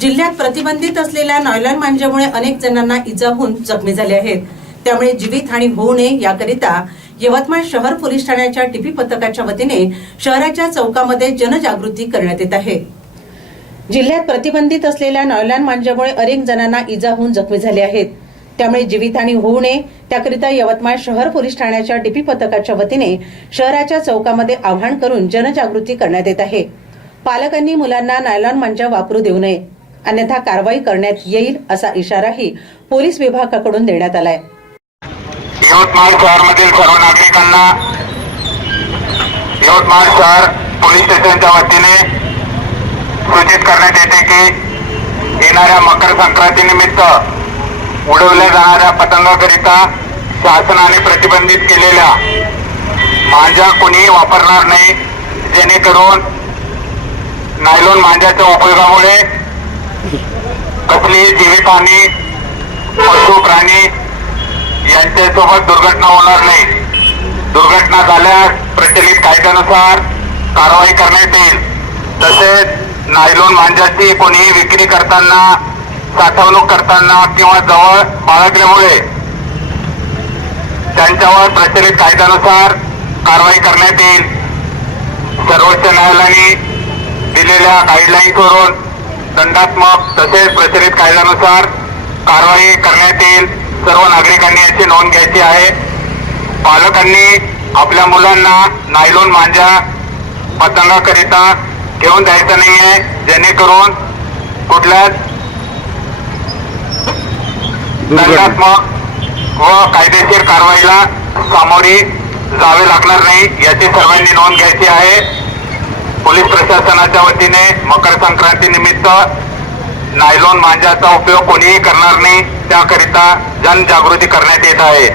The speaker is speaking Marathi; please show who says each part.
Speaker 1: जिल्ह्यात प्रतिबंधित असलेल्या नॉयलॉन मांजामुळे अनेक जणांना इजा होऊन जखमी झाले आहेत. त्यामुळे जीवितहानी होऊ नये याकरिता यवतमाळ शहर पोलीस ठाण्याच्या टीपी पथकाच्या वतीने शहराच्या चौकामध्ये जनजागृती करण्यात येत आहे. जिल्ह्यात प्रतिबंधित असलेल्या नॉयलॉन मांजामुळे अनेक जणांना इजा होऊन जखमी झाले आहेत. त्यामुळे जीवितहानी होऊ नये त्याकरिता यवतमाळ शहर पोलीस ठाण्याच्या डीपी पथकाच्या वतीने शहराच्या चौकामध्ये आवाहन करून जनजागृती करण्यात येत आहे. पालकांनी मुलांना नायलॉन मांजा वापरू देऊ नये. अन्यथा कारवाई करण्यात येईल असा इशाराही पोलीस विभागाकडून देण्यात आलाय.
Speaker 2: यवतमाळ शहरमधील सर्व नागरिकांना यवतमाळ शहर पोलीस स्टेशनच्या वतीने सूचित करण्यात येते की येणाऱ्या मकर संक्रांती निमित्त उडवल्या जाणाऱ्या पतंगाकरिता शासनाने प्रतिबंधित केलेल्या मांजा कोणीही वापरणार नाही जेणेकरून नायलॉन मांजाच्या उपयोगामुळे कसली जीवितहानी पशु प्राणी यांच्यासोबत दुर्घटना होणार नाही. दुर्घटना झाल्यास प्रचलित कायद्यानुसार कारवाई करण्यात येईल. तसेच नायलोन मांजाची कोणीही विक्री करताना साठवणूक करताना किंवा जवळ बाळगल्यामुळे त्यांच्यावर प्रचलित कायद्यानुसार कारवाई करण्यात येईल. सर्वोच्च न्यायालयाने दिलेल्या गाईडलाईन्सवरून दंडात्मक तसेच प्रचलित कायद्यानुसार कारवाई करण्यात येईल. सर्व नागरिकांनी याची नोंद घ्यायची आहे. पालकांनी आपल्या मुलांना नायलोन मांजा पतंगाकरिता घेऊन द्यायचं नाही आहे जेणेकरून कुठल्याच दंडात्मक व कायदेशीर कारवाईला सामोरी जावे लागणार नाही याची सर्वांनी नोंद घ्यायची आहे. पोलीस प्रशासनाच्या वतीने मकर संक्रांती निमित्त नायलॉन मांजाचा उपयोग कोणीही करणार नाही. त्याकरिता जनजागृती करण्यात येत आहे.